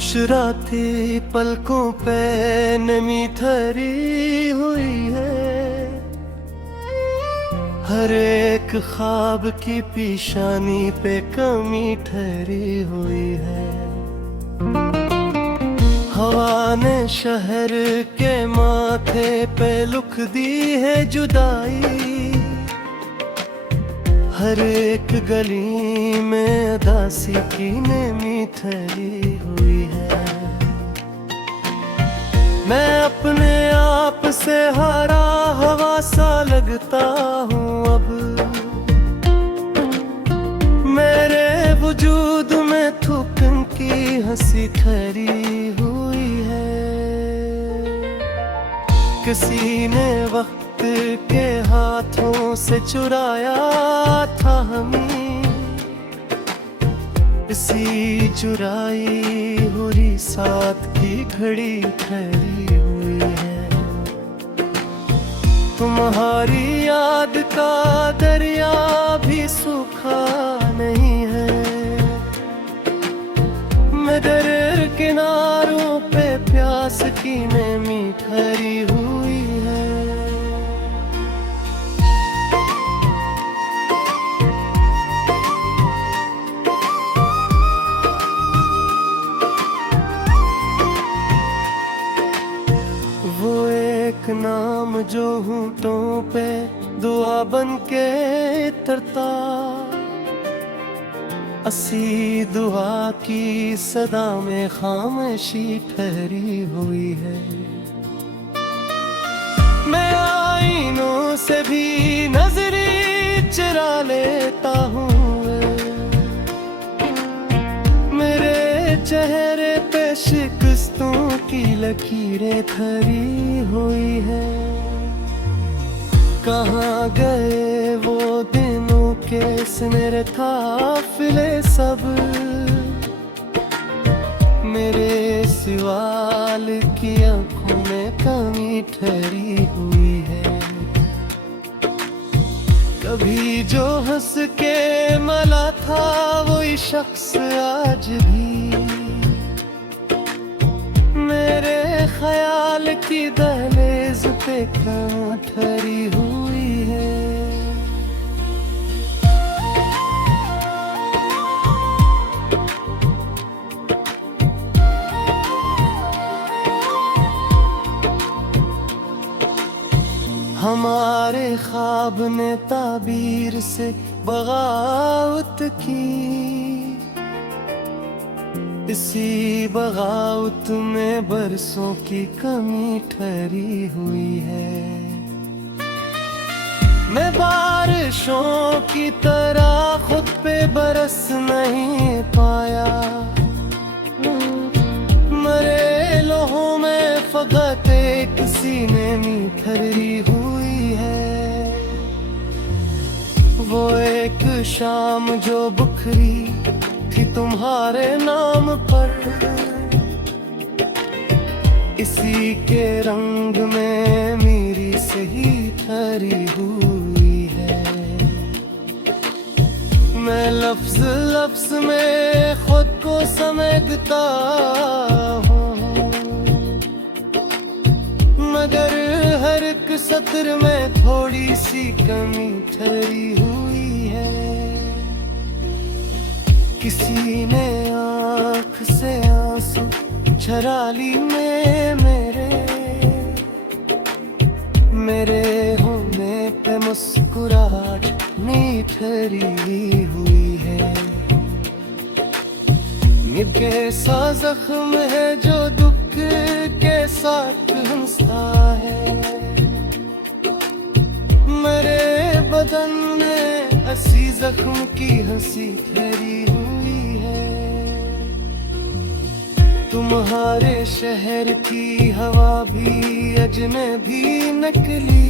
खुश राती पलकों पे नमी ठहरी हुई है। हर एक ख्वाब की पेशानी पे कमी ठहरी हुई है। हवा ने शहर के माथे पे लुक दी है जुदाई। हर एक गली में उदासी की नमी ठहरी हुई है। मैं अपने आप से हारा हवा सा लगता हूँ अब। मेरे वजूद में थूकन की हंसी ठहरी हुई है। किसी ने वक्त के हाथों से चुराया था हमें, इसी चुराई हुई साथ की घड़ी ठहरी हुई है। तुम्हारी याद का दरिया भी सूखा नहीं है। मगर किनारों पे प्यास की नमी ठहरी हुई है। वो एक नाम जो होंठों पे दुआ बन के तरता, असी दुआ की सदा में खामोशी ठहरी हुई है। मैं आईनों से भी नजरें चुरा लेता हूँ। मेरे चेहरे पे शिकस्तों की लकीरें ठहरी हुई है। कहाँ गए वो दिनों के मेरे काफिले सब। मेरे सवाल की आंखों में कमी ठहरी हुई है। कभी जो हंस के मला था वही शख्स आज भी मेरे ख्याल की दहलीज पे कहाँ ठहरी हुई है। हमारे ख्वाब ने ताबीर से बगावत की। इसी बगावत में बरसों की कमी ठहरी हुई है। मैं बारिशों की तरह खुद पे बरस नहीं पाया। मरे लोहों में फकत एक सीने में ठहरी हुई है। वो एक शाम जो बुखरी थी तुम्हारे नाम पर, इसी के रंग में मेरी सही ठहरी हुई है। मैं लफ्ज लफ्ज में खुद को समेटता हूँ, मगर हर एक सत्र में थोड़ी सी कमी ठहरी हुई है। किसी ने आँख से आंसू झरा ली मेरे होने पे मुस्कुराहट नहीं ठहरी हुई है। निभे सा जख्म है जो दुख के साथ हंसता है। मेरे बदन में हंसी जख्म की हंसी ठहरी हुई है। तुम्हारे शहर की हवा भी अजनबी नकली।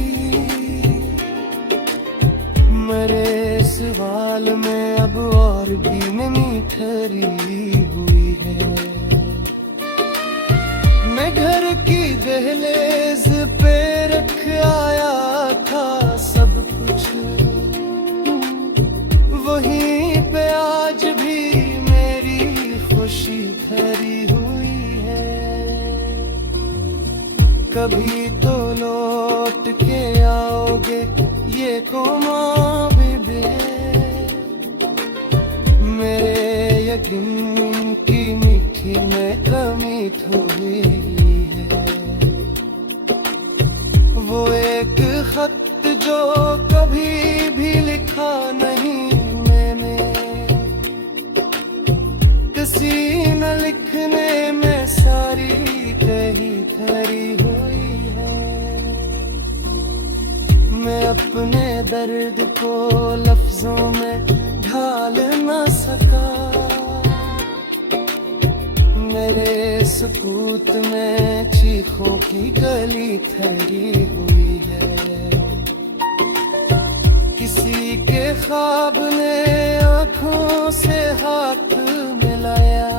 मेरे सवाल में अब और भी नमी ठहरी हुई है। मैं घर की दहलीज पे रख आया था सब कुछ, वहीं पे आज भी मेरी खुशी ठहरी हुई कभी तो लौट के आओगे ये कोमाबिबे। मेरे यकीन की मीठी में कमी थोड़ी है। वो एक खत जो कभी भी लिखा नहीं मैंने, किसी न लिखने में सारी कही धरी हुई है। मैं अपने दर्द को लफ्जों में ढाल न सका। मेरे सुकूत में चीखों की गली ठहरी हुई है। किसी के ख्वाब ने आंखों से हाथ मिलाया,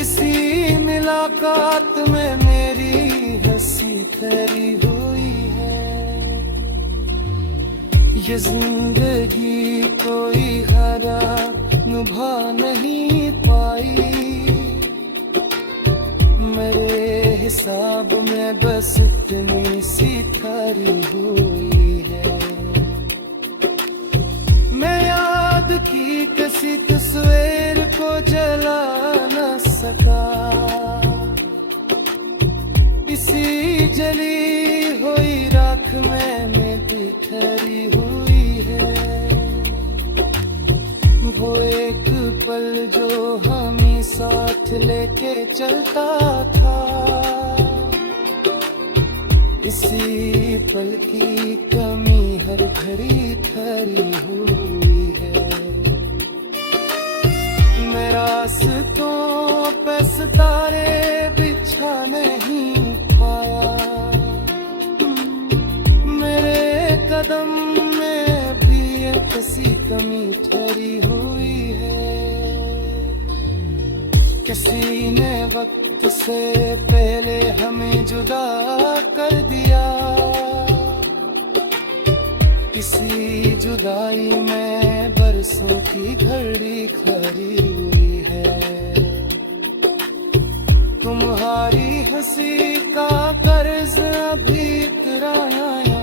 इसी मुलाकात में मेरी हंसी ठहरी हुई है। ये जिंदगी कोई हरा निभा नहीं पाई। मेरे हिसाब में बस इतनी सी ठहरी हुई है। मैं याद की किसी तस्वीर को जला न सका। इसी जली हुई राख में मेरी ठहरी हुई है। वो एक पल जो हमें साथ लेके चलता था, इसी पल की कमी हर घड़ी ठहरी हुई है। मैं रास्तों पे सितारे बिछा नहीं पाया। मेरे कदम में भी ये किसी कमी ठहरी हुई है। किसी ने वक्त से पहले हमें जुदा कर दिया। किसी जुदाई में बरसों की घड़ी खड़ी हुई है। तुम्हारी हंसी का कर्ज अभी इतराया